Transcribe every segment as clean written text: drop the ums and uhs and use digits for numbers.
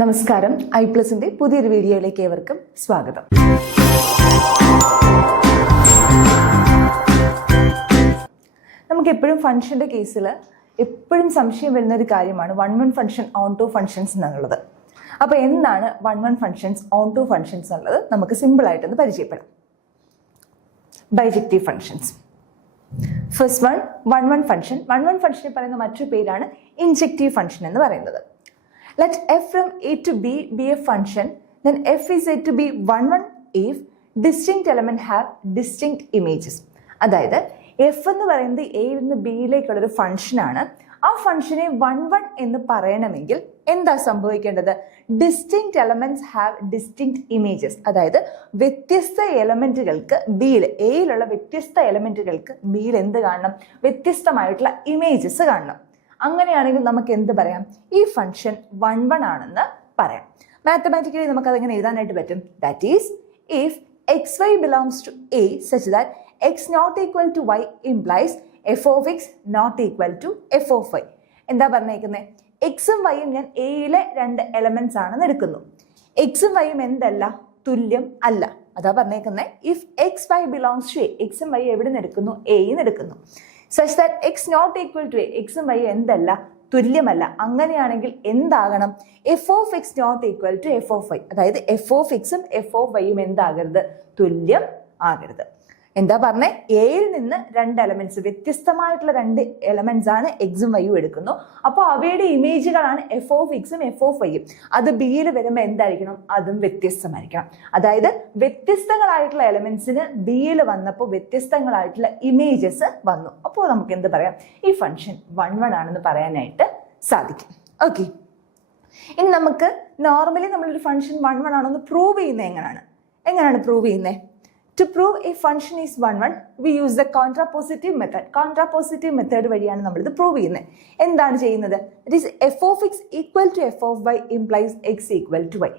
നമസ്കാരം. ഐപ്ലസിന്റെ പുതിയൊരു വീഡിയോയിലേക്ക് ഏവർക്കും സ്വാഗതം. നമുക്ക് എപ്പോഴും ഫംഗ്ഷന്റെ കേസിൽ എപ്പോഴും സംശയം വരുന്ന ഒരു കാര്യമാണ് one function onto functions എന്നുള്ളത്. അപ്പോൾ എന്താണ് one functions onto functions എന്നുള്ളത് നമുക്ക് സിമ്പിൾ ആയിട്ടൊന്ന് പരിചയപ്പെടാം. Bijective functions. First one function. One ഫംഗ്ഷനെ പറയുന്ന മറ്റൊരു പേരാണ് ഇൻജെക്റ്റീവ് ഫംഗ്ഷൻ എന്ന് പറയുന്നത്. Let f from a to b be a function, then f is said to be 1 if distinct element have distinct images. അതായത് എഫ് എന്ന് പറയുന്നത് എയിൽ നിന്ന് ബിയിലേക്കുള്ള ഒരു ഫംഗ്ഷനാണ്. ആ ഫംഗ്ഷനെ 1 എന്ന് പറയണമെങ്കിൽ എന്താ സംഭവിക്കേണ്ടത്? Distinct elements have distinct images. അതായത് വ്യത്യസ്ത എലമെന്റുകൾക്ക് ബിയിൽ, എയിലുള്ള വ്യത്യസ്ത എലമെന്റുകൾക്ക് ബിയിൽ എന്ത് കാണണം? വ്യത്യസ്തമായിട്ടുള്ള ഇമേജസ് കാണണം. അങ്ങനെയാണെങ്കിൽ നമുക്ക് എന്ത് പറയാം? ഈ ഫംഗ്ഷൻ 1 ആണെന്ന് പറയാം. മാത്തമാറ്റിക്കലി നമുക്ക് അതെങ്ങനെ എഴുതാനായിട്ട് പറ്റും? That is if X Y belongs to A such that X not equal to Y implies F of X not equal to F of Y. എന്താ പറഞ്ഞേക്കുന്നത്? എക്സും വൈയും ഞാൻ എയിലെ രണ്ട് എലമെന്റ്സ് ആണെന്ന് എടുക്കുന്നു. എക്സും വൈയും എന്തല്ല? തുല്യം അല്ല. അതാ പറഞ്ഞേക്കുന്നത് if X Y belongs to A. എക്സും വൈ എവിടെ നിന്ന് എടുക്കുന്നു? എയിൽ എടുക്കുന്നു. Such that X not equal to A. എക്സും വൈയും എന്തല്ല? തുല്യമല്ല. അങ്ങനെയാണെങ്കിൽ എന്താകണം? F of X not equal to F of Y. അതായത് എഫ് ഓഫ് എക്സും എഫ് ഓഫ് വൈയും എന്താകരുത്? തുല്യം ആകരുത്. എന്താ പറഞ്ഞേ? എയിൽ നിന്ന് രണ്ട് എലമെന്റ്സ്, വ്യത്യസ്തമായിട്ടുള്ള രണ്ട് എലമെന്റ്സ് ആണ് എക്സും വൈയും എടുക്കുന്നു. അപ്പോൾ അവയുടെ ഇമേജുകളാണ് എഫ് ഓഫ് എക്സും എഫ് ഓഫ് വൈയും. അത് ബിയിൽ വരുമ്പോൾ എന്തായിരിക്കണം? അതും വ്യത്യസ്തമായിരിക്കണം. അതായത് വ്യത്യസ്തങ്ങളായിട്ടുള്ള എലമെന്റ്സിന് ബിയിൽ വന്നപ്പോൾ വ്യത്യസ്തങ്ങളായിട്ടുള്ള ഇമേജസ് വന്നു. അപ്പോൾ നമുക്ക് എന്ത് പറയാം? ഈ ഫംഗ്ഷൻ 1 ആണെന്ന് പറയാനായിട്ട് സാധിക്കും. ഓക്കെ, ഇനി നമുക്ക് നോർമലി നമ്മളൊരു ഫംഗ്ഷൻ 1 ആണെന്ന് പ്രൂവ് ചെയ്യുന്നത് എങ്ങനെയാണ് പ്രൂവ് ചെയ്യുന്നത്? To prove a function is 1, we use the contrapositive method. Contrapositive method വഴിയാണ് നമ്മളിത് പ്രൂവ് ചെയ്യുന്നത്. എന്താണ് ചെയ്യുന്നത്? It is f of x equal to f of y implies x equal to y.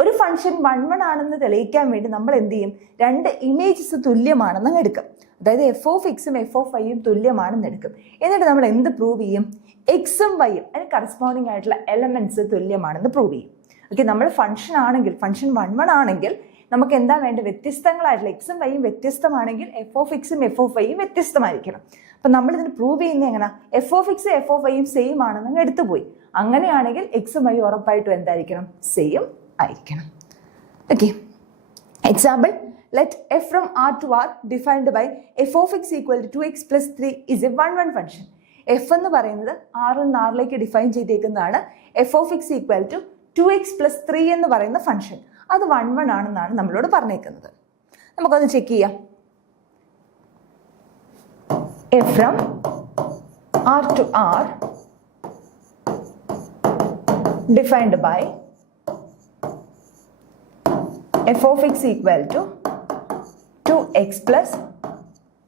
ഒരു ഫംഗ്ഷൻ 1 ആണെന്ന് തെളിയിക്കാൻ വേണ്ടി നമ്മൾ എന്ത് ചെയ്യും? രണ്ട് ഇമേജസ് തുല്യമാണെന്ന് എടുക്കും. അതായത് എഫ് ഓഫ് എക്സും എഫ് ഓഫ് വൈയും തുല്യമാണെന്ന് എടുക്കും. എന്നിട്ട് നമ്മൾ എന്ത് പ്രൂവ് ചെയ്യും? എക്സും വൈയും അതിന് കറസ്പോണ്ടിങ് ആയിട്ടുള്ള എലമെന്റ്സ് തുല്യമാണെന്ന് പ്രൂവ് ചെയ്യും. ഓക്കെ, നമ്മൾ ഫംഗ്ഷൻ 1 ആണെങ്കിൽ നമുക്ക് എന്താ വേണ്ടത്? വ്യത്യസ്തങ്ങളായിട്ടുള്ള എക്സും വൈയും വ്യത്യസ്തമാണെങ്കിൽ എഫ് ഓഫ് എക്സും എഫ് ഓഫ് വൈയും വ്യത്യസ്തമായിരിക്കണം. അപ്പൊ നമ്മൾ ഇതിന് പ്രൂവ് ചെയ്യുന്നത് എങ്ങനെ? എഫ് ഓഫ് എക്സും എഫ് ഓഫ് വൈയും സെയിം ആണെന്ന് എടുത്തുപോയി. അങ്ങനെയാണെങ്കിൽ എക്സും വൈയും ഉറപ്പായിട്ടും എന്തായിരിക്കണം? സെയിം ആയിരിക്കണം. Okay, example, let f from r to r defined by f of x equal to 2x plus 3 is a 1 function. f എന്ന് പറയുന്നത് r നിന്ന് r-ലേക്ക് define ചെയ്തേക്കുന്നതാണ്. f of x equal to 2x plus 3 എന്ന് പറയുന്ന function അത് 1 ആണെന്നാണ് നമ്മളോട് പറഞ്ഞേക്കുന്നത്. നമുക്കൊന്ന് ചെക്ക് ചെയ്യാം. f from r to r defined by f of x equal to 2x plus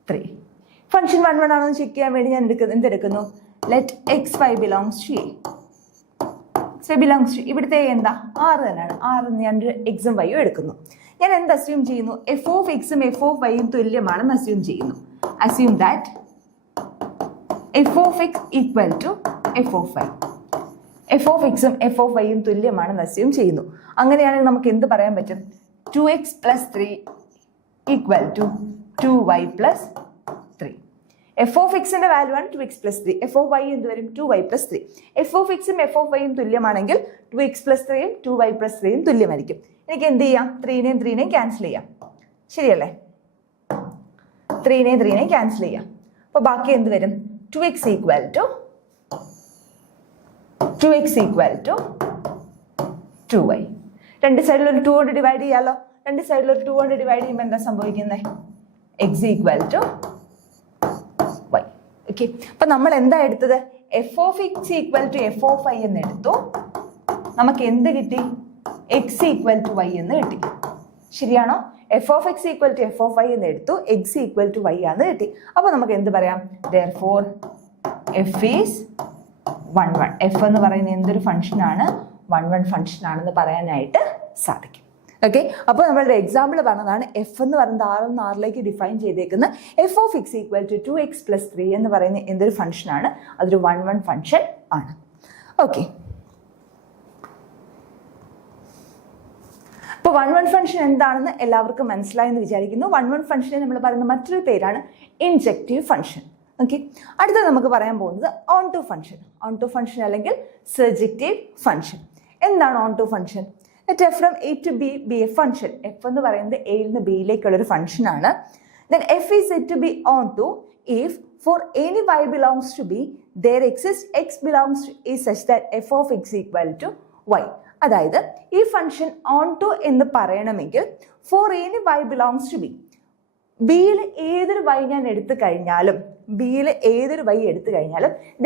3. Function 1 ആണോ എന്ന് ചെക്ക് ചെയ്യാൻ വേണ്ടി ഞാൻ എന്തെടുക്കുന്നു? Let X Y belongs to A. Belongs to ഇവിടുത്തെ എന്താ? ആറ് തന്നെയാണ്. ആറിന് ഞാൻ എക്സും വൈയും എടുക്കുന്നു. ഞാൻ എന്ത് അസ്യൂം ചെയ്യുന്നു? എഫ് ഓഫ് എക്സും എഫ് ഓഫ് വൈയും തുല്യമാണെന്ന് അസ്യൂം ചെയ്യുന്നു. Assume that F of X equal to F of Y. F of എക്സും എഫ് ഓഫ് വൈയും തുല്യമാണെന്ന് അസ്യൂം ചെയ്യുന്നു. അങ്ങനെയാണെങ്കിൽ നമുക്ക് എന്ത് പറയാൻ പറ്റും? 2x plus 3 equal to 2y plus 3. F of എക്സിന്റെ വാല്യൂ ആണ് 2x plus 3. F of Y എന്ത് വരും? 2y plus 3. എഫ് ഓഫ് എക്സും എഫ് ഓഫ് വൈയും തുല്യമാണെങ്കിൽ 2x plus 3യും 2y plus 3യും തുല്യമായിരിക്കും. എനിക്ക് എന്ത് ചെയ്യാം? 3നെയും ക്യാൻസൽ ചെയ്യാം. ശരിയല്ലേ? 3നെയും ക്യാൻസൽ ചെയ്യാം. അപ്പൊ ബാക്കി എന്ത് വരും? 2x equal to 2y. രണ്ട് സൈഡിൽ ഒരു 2 കൊണ്ട് ഡിവൈഡ് ചെയ്യാലോ. രണ്ട് സൈഡിൽ ഒരു 2 കൊണ്ട് ഡിവൈഡ് ചെയ്യുമ്പോൾ എന്താ സംഭവിക്കുന്നത്? x equal to y. Okay, അപ്പൊ നമ്മൾ എന്താ എടുത്തത്? F of X equal to F of Y എന്ന് എടുത്തു. നമുക്ക് എന്ത് കിട്ടി? എക്സ് ഈക്വൽ ടു വൈ എന്ന് കിട്ടി. ശരിയാണോ? F of X equal to F of Y എന്ന് എടുത്തു. എക്സ് ഈക്വൽ ടു വൈ ആണെന്ന് കിട്ടി. അപ്പൊ നമുക്ക് എന്ത് പറയാം? therefore f is 1. എഫ് എന്ന് പറയുന്നത് എന്തൊരു ഫംഗ്ഷൻ ആണ്? 1 ഫംഗ്ഷൻ ആണെന്ന് പറയാനായിട്ട് സാധിക്കും. ഓക്കെ, അപ്പോൾ നമ്മളുടെ എക്സാമ്പിൾ പറഞ്ഞതാണ് എഫ് എന്ന് പറയുന്നത് ആറിൽ ആറിലേക്ക് ഡിഫൈൻ ചെയ്തേക്കുന്ന F of X equal to 2x plus 3 എന്ന് പറയുന്ന എന്തൊരു ഫംഗ്ഷൻ ആണ്? അതൊരു 1 ഫംഗ്ഷൻ ആണ്. ഓക്കെ, വൺ വൺ ഫംഗ്ഷൻ എന്താണെന്ന് എല്ലാവർക്കും മനസ്സിലായെന്ന് വിചാരിക്കുന്നു. വൺ വൺ ഫംഗ്ഷനെ നമ്മൾ പറയുന്ന മറ്റൊരു പേരാണ് ഇൻജെക്റ്റീവ് ഫംഗ്ഷൻ. ഓക്കെ, അടുത്തത് നമുക്ക് പറയാൻ പോകുന്നത് onto function. Onto function അല്ലെങ്കിൽ സർജക്റ്റീവ് ഫംഗ്ഷൻ. എന്താണ് onto function? Let F from A to B be a function. F എന്ന് പറയുന്നത് എയിൽ നിന്ന് ബിയിലേക്കുള്ള ഒരു ഫംഗ്ഷൻ ആണ്. Then f is said to be onto if for any y belongs to b there exists x belongs to a such that f of x equal to y. അതായത് ഈ function on to എന്ന് പറയണമെങ്കിൽ for any y belongs to b, ബിയിൽ ഏതൊരു y ഞാൻ എടുത്തു കഴിഞ്ഞാലും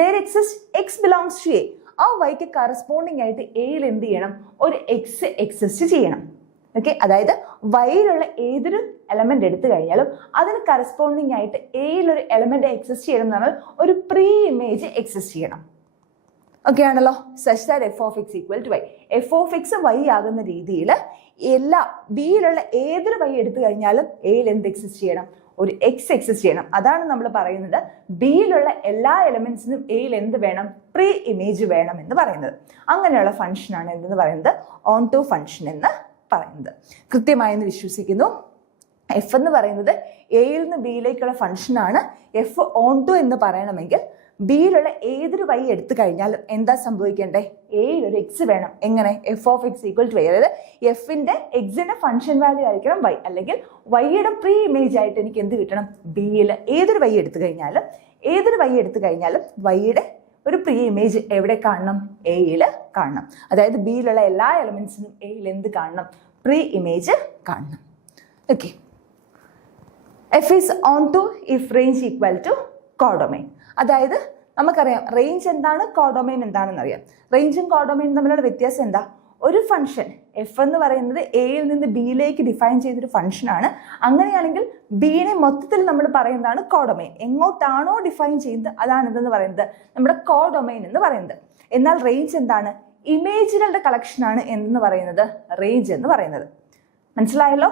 there exists x belongs to a, ആ വൈക്ക് കറസ്പോണ്ടിങ് ആയിട്ട് എയിൽ എന്ത് ചെയ്യണം? ഒരു എക്സ് എക്സിസ്റ്റ് ചെയ്യണം. ഓക്കെ, അതായത് വൈയിലുള്ള ഏതൊരു എലമെന്റ് എടുത്തു കഴിഞ്ഞാലും അതിന് കറസ്പോണ്ടിങ് ആയിട്ട് എയിലൊരു എലമെന്റ് എക്സിസ്റ്റ് ചെയ്യണം എന്ന് പറഞ്ഞാൽ ഒരു പ്രീ ഇമേജ് എക്സിസ്റ്റ് ചെയ്യണം. ഓക്കെ ആണല്ലോ? Such that F of X equal to Y. F of X Y ആകുന്ന രീതിയിൽ എല്ലാ ബിയിലുള്ള ഏതൊരു വൈ എടുത്തു കഴിഞ്ഞാലും എയിൽ എന്ത് എക്സിസ്റ്റ് ചെയ്യണം? ഒരു എക്സ് എക്സിസ്റ്റ് ചെയ്യണം. അതാണ് നമ്മൾ പറയുന്നത് ബിയിലുള്ള എല്ലാ എലമെന്റ്സിനും എയിൽ എന്ത് വേണം? പ്രീ ഇമേജ് വേണം എന്ന് പറയുന്നത്. അങ്ങനെയുള്ള ഫംഗ്ഷനാണ് എന്തെന്ന് പറയുന്നത്? ഓൺ ടു ഫംഗ്ഷൻ എന്ന് പറയുന്നത്. കൃത്യമായെന്ന് വിശ്വസിക്കുന്നു. എഫ് എന്ന് പറയുന്നത് എയിൽ നിന്ന് ബിയിലേക്കുള്ള ഫംഗ്ഷനാണ്. എഫ് ഓൺ ടു എന്ന് പറയണമെങ്കിൽ ബിയിലുള്ള ഏതൊരു വൈ എടുത്തു കഴിഞ്ഞാലും എന്താ സംഭവിക്കേണ്ടേ? എയിൽ ഒരു എക്സ് വേണം. എങ്ങനെ? F of X equal to Y. അതായത് എഫിന്റെ എക്സിന്റെ ഫംഗ്ഷൻ വാല്യൂ ആയിരിക്കണം വൈ, അല്ലെങ്കിൽ വൈയുടെ പ്രീ ഇമേജ് ആയിട്ട് എനിക്ക് എന്ത് കിട്ടണം? ബിയിൽ ഏതൊരു വൈ എടുത്തു കഴിഞ്ഞാലും വൈയുടെ ഒരു പ്രീ ഇമേജ് എവിടെ കാണണം? എയിൽ കാണണം. അതായത് ബിയിലുള്ള എല്ലാ എലമെന്റ്സിനും എയിൽ എന്ത് കാണണം? പ്രീ ഇമേജ് കാണണം. Okay, F is onto if range equal to codomain. അതായത് നമുക്കറിയാം റേഞ്ച് എന്താണ്, കോഡൊമൈൻ എന്താണെന്ന് അറിയാം. റേഞ്ചും കോഡൊമൈനും തമ്മിലുള്ള വ്യത്യാസം എന്താ? ഒരു ഫംഗ്ഷൻ എഫ് എന്ന് പറയുന്നത് എയിൽ നിന്ന് ബിയിലേക്ക് ഡിഫൈൻ ചെയ്തൊരു ഫംഗ്ഷനാണ്. അങ്ങനെയാണെങ്കിൽ ബിനെ മൊത്തത്തിൽ നമ്മൾ പറയുന്നതാണ് കോഡൊമൈൻ. എങ്ങോട്ടാണോ ഡിഫൈൻ ചെയ്യുന്നത് അതാണ് എന്തെന്ന് പറയുന്നത്? നമ്മുടെ കോഡൊമൈൻ എന്ന് പറയുന്നത്. എന്നാൽ റേഞ്ച് എന്താണ്? ഇമേജുകളുടെ കളക്ഷനാണ് എന്തെന്ന് പറയുന്നത്? റേഞ്ച് എന്ന് പറയുന്നത്. മനസ്സിലായല്ലോ?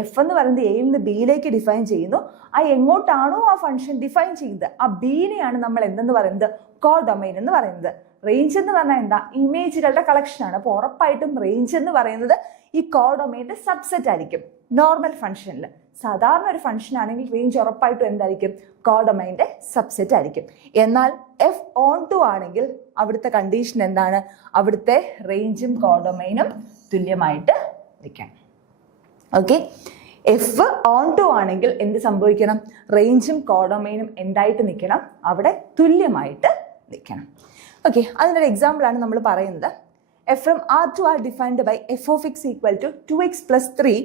എഫ് എന്ന് പറയുന്നത് എയിൽ നിന്ന് ബിയിലേക്ക് ഡിഫൈൻ ചെയ്യുന്നു. ആ എങ്ങോട്ടാണോ ആ ഫംഗ്ഷൻ ഡിഫൈൻ ചെയ്യുന്നത് ആ ബിനെയാണ് നമ്മൾ എന്തെന്ന് പറയുന്നത്? കോഡൊമൈൻ എന്ന് പറയുന്നത്. റേഞ്ച് എന്ന് പറഞ്ഞാൽ എന്താ? ഇമേജുകളുടെ കളക്ഷനാണ്. അപ്പോൾ ഉറപ്പായിട്ടും റേഞ്ച് എന്ന് പറയുന്നത് ഈ കോഡൊമൈൻ്റെ സബ്സെറ്റ് ആയിരിക്കും. നോർമൽ ഫംഗ്ഷനിൽ സാധാരണ ഒരു ഫംഗ്ഷൻ ആണെങ്കിൽ റേഞ്ച് ഉറപ്പായിട്ടും എന്തായിരിക്കും? കോഡൊമൈൻ്റെ സബ്സെറ്റ് ആയിരിക്കും. എന്നാൽ എഫ് ഓൺ ടു ആണെങ്കിൽ അവിടുത്തെ കണ്ടീഷൻ എന്താണ്? അവിടുത്തെ റേഞ്ചും കോഡൊമൈനും തുല്യമായിട്ട് ഇരിക്കണം. ഓക്കെ, എഫ് ഓൺ ടു ആണെങ്കിൽ എന്ത് സംഭവിക്കണം? റേഞ്ചും കോഡൊമൈനും എന്തായിട്ട് നിൽക്കണം? അവിടെ തുല്യമായിട്ട് നിൽക്കണം. ഓക്കെ, അതിനൊരു എക്സാമ്പിളാണ് നമ്മൾ പറയുന്നത്. F from R to R defined by F of X equal to 2x + 3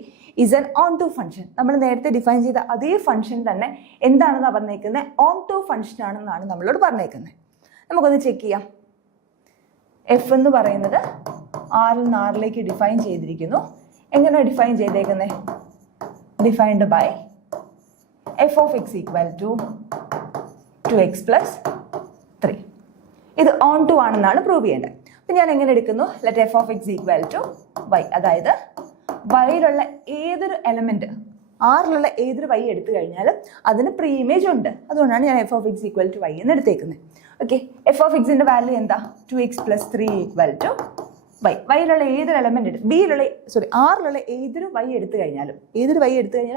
is an onto function. നമ്മൾ നേരത്തെ ഡിഫൈൻ ചെയ്ത അതേ ഫംഗ്ഷൻ തന്നെ എന്താണെന്നാണ് പറഞ്ഞേക്കുന്നത്? ഓൺ ടു ഫംഗ്ഷൻ ആണെന്നാണ് നമ്മളോട് പറഞ്ഞേക്കുന്നത്. നമുക്കൊന്ന് ചെക്ക് ചെയ്യാം. എഫ് എന്ന് പറയുന്നത് ആറിൽ നിന്ന് ആറിലേക്ക് ഡിഫൈൻ ചെയ്തിരിക്കുന്നു. എങ്ങനെ ഡിഫൈൻ ചെയ്തേക്കുന്നത്? Defined by F of X equal to 2x + 3. ഇത് ഓൺ ടു ആണെന്നാണ് പ്രൂവ് ചെയ്യേണ്ടത്. അപ്പം ഞാൻ എങ്ങനെ എടുക്കുന്നു? Let F of X equal to Y. അതായത് വൈയിലുള്ള ഏതൊരു എലമെന്റ്, ആറിലുള്ള ഏതൊരു വൈ എടുത്തു കഴിഞ്ഞാലും അതിന് പ്രീ ഇമേജ് ഉണ്ട്. അതുകൊണ്ടാണ് ഞാൻ F of X equal to Y എന്ന് എടുത്തേക്കുന്നത്. ഓക്കെ, എഫ് ഓഫ് എക്സിന്റെ വാല്യൂ എന്താ? 2x + 3 equal to Y. വൈയിലുള്ള ഏതൊരു എലമെന്റ് ആറിലുള്ള ഏതൊരു വൈ എടുത്തു കഴിഞ്ഞാലും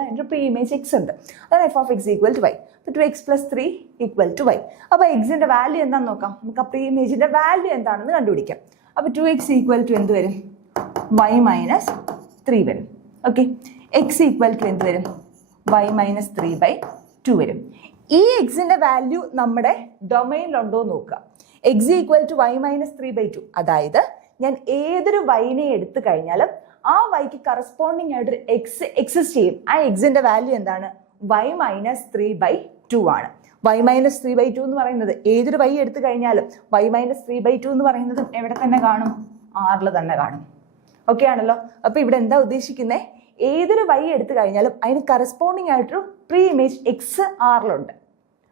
അതിൻ്റെ പ്രീ ഇമേജ് എക്സ് ഉണ്ട്. അതാണ് F of X equal to Y. അപ്പോൾ 2x + 3 ഈക്വൽ ടു വൈ. അപ്പോൾ എക്സിന്റെ വാല്യൂ എന്താണെന്ന് നോക്കാം. നമുക്ക് ആ പ്രീ ഇമേജിന്റെ വാല്യൂ എന്താണെന്ന് കണ്ടുപിടിക്കാം. അപ്പോൾ 2x ഈക്വൽ ടു എന്ത് വരും? y - 3 വരും. ഓക്കെ, എക്സ് ഈക്വൽ ടു എന്ത് വരും? y - 3/2 വരും. ഈ എക്സിന്റെ വാല്യൂ നമ്മുടെ ഡൊമൈനിലുണ്ടോ എന്ന് നോക്കുക. X equal to y - 3/2. അതായത് ഞാൻ ഏതൊരു വൈനെ എടുത്തു കഴിഞ്ഞാലും ആ വൈക്ക് കറസ്പോണ്ടിങ് ആയിട്ടൊരു എക്സ് എക്സിസ്റ്റ് ചെയ്യും. ആ എക്സിന്റെ വാല്യൂ എന്താണ്? y - 3/2 ആണ്. y - 3/2 എന്ന് പറയുന്നത് ഏതൊരു വൈ എടുത്തു കഴിഞ്ഞാലും y - 3/2 എന്ന് പറയുന്നത് എവിടെ തന്നെ കാണും? ആറിൽ തന്നെ കാണും. ഓക്കെ ആണല്ലോ? അപ്പൊ ഇവിടെ എന്താ ഉദ്ദേശിക്കുന്നത്? ഏതൊരു വൈ എടുത്തു കഴിഞ്ഞാലും അതിന് കറസ്പോണ്ടിങ് ആയിട്ടൊരു പ്രീ ഇമേജ് എക്സ് ആറിലുണ്ട്.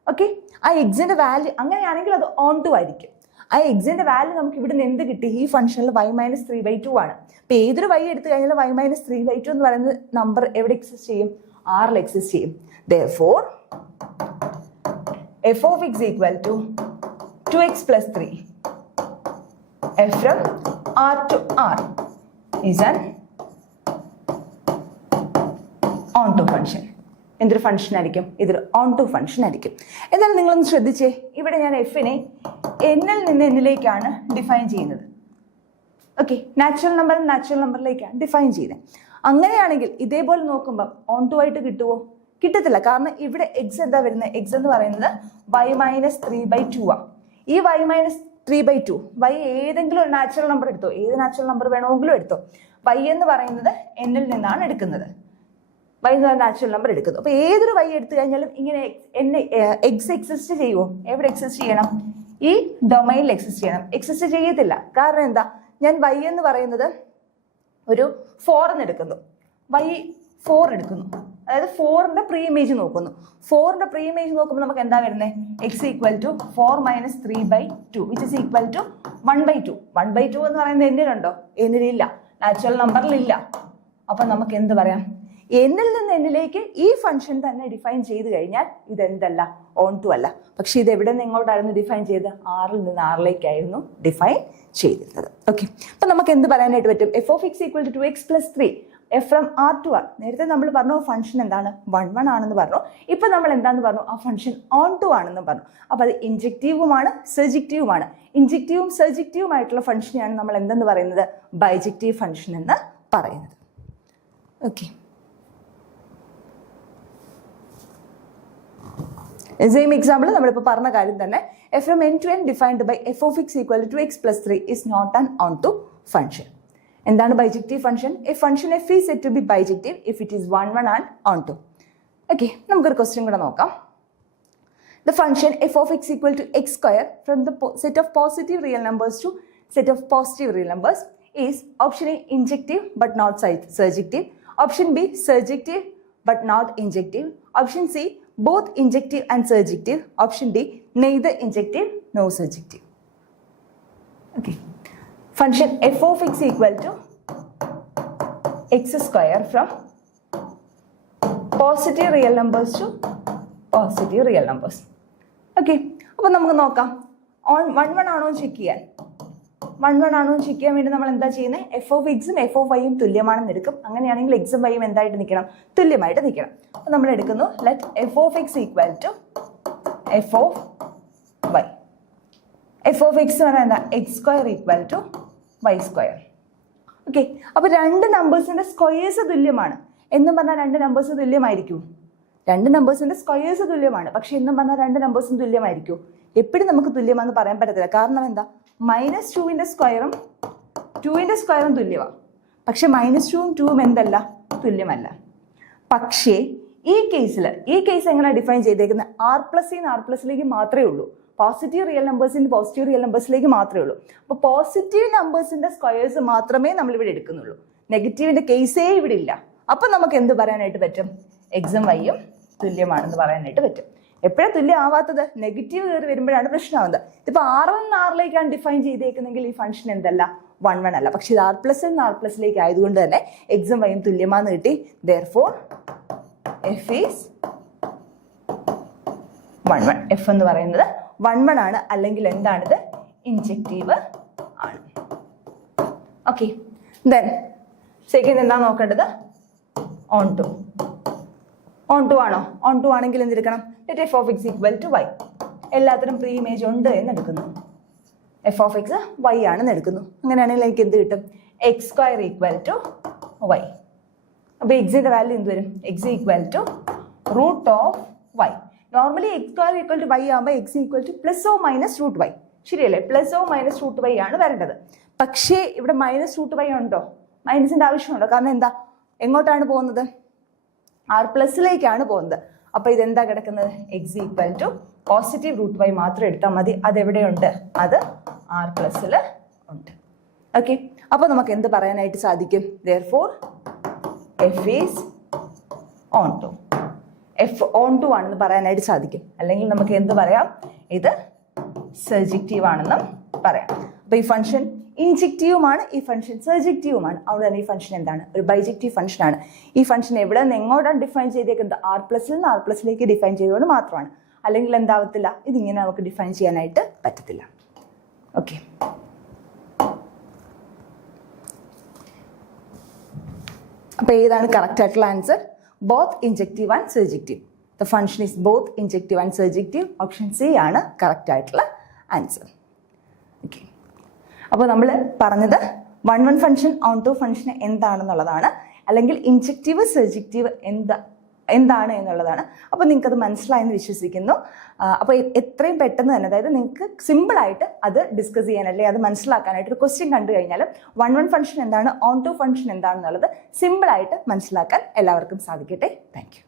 ഓക്കെ, ആ എക്സിന്റെ വാല്യൂ അങ്ങനെയാണെങ്കിൽ അത് ഓൺ ടു ആയിരിക്കും. ആ എക്സിന്റെ വാല്യൂ നമുക്ക് ഇവിടെ നിന്ന് എന്ത് കിട്ടി? ഈ ഫംഗ്ഷനിൽ y - 3/2 ആണ്. അപ്പൊ ഏതൊരു വൈ എടുത്തു കഴിഞ്ഞാലും y - 3/2 എന്ന് പറയുന്ന നമ്പർ എവിടെ എക്സിസ്റ്റ് ചെയ്യും? ആറിൽ എക്സിസ്റ്റ് ചെയ്യും. Therefore, f of x equal to 2x + 3 f from R to R is an onto function. എന്തൊരു ഫംഗ്ഷൻ ആയിരിക്കും? ഇതൊരു ഓൺ ടു ഫംഗ്ഷൻ ആയിരിക്കും. എന്നാൽ നിങ്ങളൊന്ന് ശ്രദ്ധിച്ചേ, ഇവിടെ ഞാൻ എഫിനെ എന്നിൽ നിന്ന് എന്നിലേക്കാണ് ഡിഫൈൻ ചെയ്യുന്നത്. ഓക്കെ, നാച്ചുറൽ നമ്പറിലേക്കാണ് ഡിഫൈൻ ചെയ്യുന്നത്. അങ്ങനെയാണെങ്കിൽ ഇതേപോലെ നോക്കുമ്പോൾ ഓൺ ടു ആയിട്ട് കിട്ടുമോ? കിട്ടത്തില്ല. കാരണം ഇവിടെ എക്സ് എന്താ വരുന്നത്? എക്സ് എന്ന് പറയുന്നത് y-3/2 ആണ്. ഈ y-3/2 y ഏതെങ്കിലും ഒരു നാച്ചുറൽ നമ്പർ എടുത്തോ, ഏത് നാച്ചുറൽ നമ്പർ വേണമെങ്കിലും എടുത്തോ. y എന്ന് പറയുന്നത് എന്നിൽ നിന്നാണ് എടുക്കുന്നത്. y എന്ന് പറയുന്ന നാച്ചുറൽ നമ്പർ എടുക്കുന്നു. അപ്പൊ ഏതൊരു y എടുത്തു കഴിഞ്ഞാലും ഇങ്ങനെ എക്സ് എക്സിസ്റ്റ് ചെയ്യുമോ? എവിടെ എക്സിസ്റ്റ് ചെയ്യണം? ഈ ഡൊമൈനിൽ എക്സിസ്റ്റ് ചെയ്യണം. എക്സിസ്റ്റ് ചെയ്യത്തില്ല. കാരണം എന്താ? ഞാൻ y എന്ന് പറയുന്നത് ഒരു 4 എന്ന് എടുക്കുന്നു, y4 എടുക്കുന്നു, അതായത് 4ന്റെ പ്രീ ഇമേജ് നോക്കുന്നു. 4ന്റെ പ്രീ ഇമേജ് നോക്കുമ്പോൾ നമുക്ക് എന്താ വരുന്നത്? X equal to 4 - 3/2 which is equal to 1/2. 1/2 എന്ന് പറയുന്നത് എന്നിലുണ്ടോ? എന്നിലില്ല, നാച്ചുറൽ നമ്പറിലില്ല. അപ്പൊ നമുക്ക് എന്ത് പറയാം? എന്നിൽ നിന്ന് എന്നിലേക്ക് ഈ ഫംഗ്ഷൻ തന്നെ ഡിഫൈൻ ചെയ്ത് കഴിഞ്ഞാൽ ഇതെന്തല്ല? ഓൺ ടു അല്ല. പക്ഷെ ഇത് എവിടെ നിന്ന് എങ്ങോട്ടായിരുന്നു ഡിഫൈൻ ചെയ്ത്? ആറിൽ നിന്ന് ആറിലേക്കായിരുന്നു ഡിഫൈൻ ചെയ്തിരുന്നത്. ഓക്കെ, അപ്പൊ നമുക്ക് എന്ത് പറയാനായിട്ട് പറ്റും? f(x) = 2x + 3 f from R to R. നേരത്തെ നമ്മൾ പറഞ്ഞു ഫംഗ്ഷൻ എന്താണ്? 1 ആണെന്ന് പറഞ്ഞു. ഇപ്പൊ നമ്മൾ എന്താന്ന് പറഞ്ഞു? ആ ഫംഗ്ഷൻ ഓൺ ടു ആണെന്ന് പറഞ്ഞു. അപ്പൊ അത് ഇൻജക്റ്റീവുമാണ് സർജക്റ്റീവുമാണ്. ഇൻജക്റ്റീവും സർജക്റ്റീവുമായിട്ടുള്ള ഫംഗ്ഷനെയാണ് നമ്മൾ എന്തെന്ന് പറയുന്നത്? ബൈജക്റ്റീവ് ഫംഗ്ഷൻ എന്ന് പറയുന്നത്. ഓക്കെ, സെയിം എക്സാമ്പിൾ നമ്മളിപ്പോൾ പറഞ്ഞ കാര്യം തന്നെ. f from n to n defined by f(x) = 2x + 3 is not an on-to function. എന്താണ് bijective function? A function f is said to be bijective if it is 1, 1 and on-to. Okay, നമുക്കൊരു question കൂടെ നോക്കാം. The function f(x) = x² from the set of positive real numbers to set of positive real numbers is option A injective but not surjective, option B surjective but not injective, option C both injective and surjective, option D neither injective nor surjective. Okay, function f(x) = x² from positive real numbers to positive real numbers. Okay, അപ്പൊ നമുക്ക് നോക്കാം. 1 ആണോ check ചെയ്യാൻ? 1 ആണോ check ചെയ്യാൻ വേണ്ടി നമ്മൾ എന്താ ചെയ്യുന്നത്? f(x)ഉം f(y)ഉം തുല്യമാണെന്ന് എടുക്കും. അങ്ങനെയാണെങ്കിൽ x ഉം y ഉം എന്തായിട്ട് നിൽക്കണം? തുല്യമായിട്ട് നിൽക്കണം. അപ്പൊ നമ്മൾ എടുക്കുന്നു ലെറ്റ് f(x) = f(y). f(x) എന്ന് പറയുന്നത് x² = y². ഓക്കെ, അപ്പൊ രണ്ട് നമ്പേഴ്സിന്റെ സ്ക്വയേഴ്സ് തുല്യമാണ് എന്നും പറഞ്ഞാൽ രണ്ട് നമ്പേഴ്സ് തുല്യമായിരിക്കും. രണ്ട് നമ്പേഴ്സിന്റെ സ്ക്വയേഴ്സ് തുല്യമാണ്, പക്ഷെ എന്നും പറഞ്ഞാൽ രണ്ട് നമ്പേഴ്സും തുല്യമായിരിക്കും. എപ്പോഴും നമുക്ക് തുല്യമാണെന്ന് പറയാൻ പറ്റത്തില്ല. കാരണം എന്താ? -2ന്റെ സ്ക്വയറും 2ന്റെ സ്ക്വയറും തുല്യമാണ്. പക്ഷെ -2ഉം 2ഉം എന്തല്ല? തുല്യമല്ല. പക്ഷേ ഈ കേസ് എങ്ങനെ ഡിഫൈൻ ചെയ്തേക്കുന്നത്? r+ലേക്ക് മാത്രമേ ഉള്ളൂ. പോസിറ്റീവ് റിയൽ നമ്പേഴ്സിന് പോസിറ്റീവ് റിയൽ നമ്പേഴ്സിലേക്ക് മാത്രമേ ഉള്ളൂ. അപ്പോൾ പോസിറ്റീവ് നമ്പേഴ്സിന്റെ സ്ക്വയേഴ്സ് മാത്രമേ നമ്മൾ ഇവിടെ എടുക്കുന്നുള്ളൂ. നെഗറ്റീവിന്റെ കേസേ ഇവിടെ ഇല്ല. അപ്പൊ നമുക്ക് എന്ത് പറയാനായിട്ട് പറ്റും? എക്സും വൈയും തുല്യമാണെന്ന് പറയാനായിട്ട് പറ്റും. എപ്പോഴാണ് തുല്യം ആവാത്തത്? നെഗറ്റീവ് കയറി വരുമ്പോഴാണ് പ്രശ്നമാവുന്നത്. ഇതിപ്പോൾ r-ലേക്കാണ് ഡിഫൈൻ ചെയ്തേക്കുന്നെങ്കിൽ ഈ ഫംഗ്ഷൻ എന്തല്ല? 1 അല്ല. പക്ഷെ ഇത് r+ലേക്ക് ആയതുകൊണ്ട് തന്നെ എക്സും വൈയും തുല്യമാണെന്ന് കിട്ടി. therefore f is 1. f എന്ന് പറയുന്നത് 1 ആണ്. അല്ലെങ്കിൽ എന്താണിത്? ഇൻജക്റ്റീവ് ആണ്. ഓക്കെ, ദെൻ സെക്കൻഡ് എന്താ നോക്കേണ്ടത്? ഓൺ ടു ആണോ? ഓൺ ടു ആണെങ്കിൽ എന്തെടുക്കണം? f(x) = y. എല്ലാത്തിനും പ്രീ ഇമേജ് ഉണ്ട് എന്ന് എടുക്കുന്നു. f(x) y ആണെന്ന് എടുക്കുന്നു. അങ്ങനെയാണെങ്കിൽ എനിക്ക് എന്ത് കിട്ടും? x² = y. അപ്പൊ എക്സിന്റെ വാല്യൂ എന്ത് വരും? x √y. Normally x² = y ആകുമ്പോൾ x = +or - √y. ശരിയല്ലേ? +or - √y ആണ് വരേണ്ടത്. പക്ഷേ ഇവിടെ -√y ഉണ്ടോ? മൈനസിന്റെ ആവശ്യമുണ്ടോ? കാരണം എന്താ? എങ്ങോട്ടാണ് പോകുന്നത്? r+ലേക്കാണ് പോകുന്നത്. അപ്പൊ ഇതെന്താ കിടക്കുന്നത്? x = +√y മാത്രം എടുത്താൽ മതി. അതെവിടെയുണ്ട്? അത് r+ൽ ഉണ്ട്. ഓക്കെ, അപ്പൊ നമുക്ക് എന്ത് പറയാനായിട്ട് സാധിക്കും? therefore f is on to. f on to ആണെന്ന് പറയാനായിട്ട് സാധിക്കും. അല്ലെങ്കിൽ നമുക്ക് എന്ത് പറയാം? ഇത് സർജക്റ്റീവ് ആണെന്നും പറയാം. അപ്പൊ ഈ ഫംഗ്ഷൻ ഇൻജക്റ്റീവുമാണ്, ഈ ഫംഗ്ഷൻ സർജക്റ്റീവുമാണ്. അവിടെ തന്നെ ഈ ഫംഗ്ഷൻ എന്താണ്? ഒരു ബൈജക്റ്റീവ് ഫംഗ്ഷൻ ആണ്. ഈ ഫംഗ്ഷൻ എവിടെ നിന്ന് എങ്ങോട്ടാണ് ഡിഫൈൻ ചെയ്തേക്കുന്നത്? r+ൽ നിന്ന് r+ലേക്ക് ഡിഫൈൻ ചെയ്തുകൊണ്ട് മാത്രമാണ്. അല്ലെങ്കിൽ എന്താവത്തില്ല? ഇതിങ്ങനെ നമുക്ക് ഡിഫൈൻ ചെയ്യാനായിട്ട് പറ്റത്തില്ല. ഓക്കെ, അപ്പൊ ഏതാണ് കറക്റ്റ് ആയിട്ടുള്ള answer? Both injective and surjective. The function is both injective and surjective. Option C ആണ് കറക്റ്റ് ആയിട്ടുള്ള ആൻസർ. ഓക്കെ, അപ്പോൾ നമ്മൾ പറഞ്ഞത് 1-1 ഫംഗ്ഷൻ ഓൺ ടു ഫംഗ്ഷൻ എന്താണെന്നുള്ളതാണ്, അല്ലെങ്കിൽ ഇൻജെക്റ്റീവ് സർജക്റ്റീവ് എന്താണ് എന്നുള്ളതാണ്. അപ്പോൾ നിങ്ങൾക്കത് മനസ്സിലായെന്ന് വിശ്വസിക്കുന്നു. അപ്പോൾ എത്രയും പെട്ടെന്ന് തന്നെ, അതായത് നിങ്ങൾക്ക് സിമ്പിളായിട്ട് അത് ഡിസ്കസ് ചെയ്യാൻ, അല്ലെങ്കിൽ അത് മനസ്സിലാക്കാനായിട്ട് ഒരു ക്വസ്റ്റ്യൻ കണ്ടു കഴിഞ്ഞാൽ 1-1 ഫംഗ്ഷൻ എന്താണ്, ഓൺ ടു ഫംഗ്ഷൻ എന്താണെന്നുള്ളത് സിമ്പിളായിട്ട് മനസ്സിലാക്കാൻ എല്ലാവർക്കും സാധിക്കട്ടെ. Thank you.